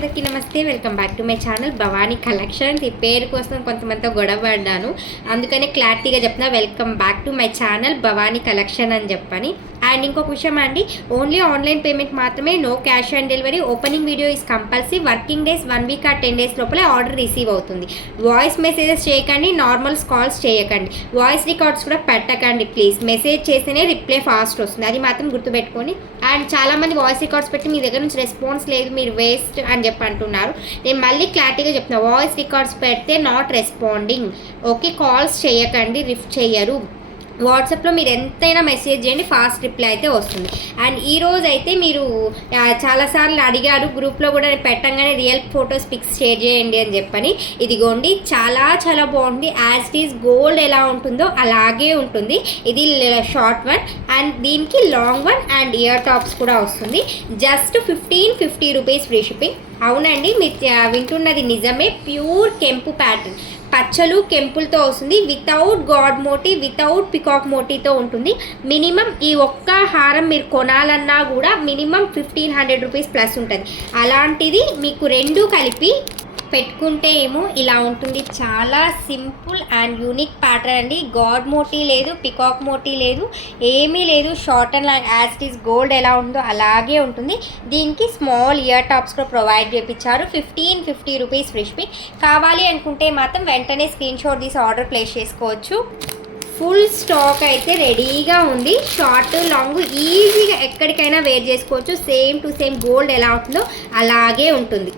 అందరికీ నమస్తే, welcome back to my channel Bhavani collections. ఈ పేరు కోసం కొంతమందితో గొడవపడ్డాను, అందుకనే క్లారిటీగా చెప్తున్నా. Welcome back to my channel Bhavani collection అని చెప్పని. అండ్ ఇంకొక విషయం అండి, ఓన్లీ ఆన్లైన్ పేమెంట్ మాత్రమే, no cash on delivery. Opening video is compulsory. Working days 1 week ఆ 10 డేస్ లోపలే ఆర్డర్ రిసీవ్ అవుతుంది. వాయిస్ మెసేజెస్ చేయకండి, నార్మల్ కాల్స్ చేయకండి, వాయిస్ రికార్డ్స్ కూడా పెట్టకండి ప్లీజ్. మెసేజ్ చేస్తేనే రిప్లై ఫాస్ట్ వస్తుంది, అది మాత్రం గుర్తుపెట్టుకొని. అండ్ చాలామంది వాయిస్ రికార్డ్స్ పెట్టి మీ దగ్గర నుంచి రెస్పాన్స్ లేదు, మీరు వేస్ట్ అని చెప్పి అంటున్నారు. నేను మళ్ళీ క్లారిటీగా చెప్తున్నా, వాయిస్ రికార్డ్స్ పెడితే నాట్ రెస్పాండింగ్. ఓకే, కాల్స్ చేయకండి, లిఫ్ట్ చేయరు. వాట్సాప్లో మీరు ఎంతైనా మెసేజ్ చేయండి, ఫాస్ట్ రిప్లై అయితే వస్తుంది. అండ్ ఈరోజు అయితే మీరు చాలాసార్లు అడిగారు, గ్రూప్లో కూడా పెట్టంగానే రియల్ ఫొటోస్ పిక్స్ షేర్ చేయండి అని చెప్పని. ఇదిగోండి, చాలా చాలా బాగుంది. యాజ్ ఇట్ ఈస్ గోల్డ్ ఎలా ఉంటుందో అలాగే ఉంటుంది. ఇది షార్ట్ వన్ అండ్ దీనికి long one and ear tops కూడా వస్తుంది. Just 1550 rupees free shipping. అవునండి, మీరు వింటున్నది నిజమే. ప్యూర్ కెంపు ప్యాటర్న్, పచ్చలు కెంపులతో వస్తుంది. Without god motif, without peacock మోటీతో ఉంటుంది. మినిమం ఈ ఒక్క హారం మీరు కొనాలన్నా కూడా మినిమం 1500 రూపీస్ ప్లస్ ఉంటుంది. అలాంటిది మీకు రెండు కలిపి పెట్టుకుంటే ఏమో ఇలా ఉంటుంది. చాలా సింపుల్ అండ్ యూనిక్ ప్యాటర్న్ అండి. గాడ్ మోటీ లేదు, పికాక్ మోటీ లేదు, ఏమీ లేదు. Short and as it is gold ఎలా ఉందో అలాగే ఉంటుంది. దీనికి స్మాల్ ఇయర్ టాప్స్ కూడా ప్రొవైడ్ చేయించారు. 1550 రూపీస్ ఫ్రీ షిప్పింగ్. కావాలి అనుకుంటే మాత్రం వెంటనే స్క్రీన్ షాట్ తీసి ఆర్డర్ ప్లేస్ చేసుకోవచ్చు. ఫుల్ స్టాక్ అయితే రెడీగా ఉంది. షార్ట్ లాంగ్ ఈజీగా ఎక్కడికైనా వేర్ చేసుకోవచ్చు. సేమ్ టు సేమ్ గోల్డ్ ఎలా ఉంటుందో అలాగే ఉంటుంది.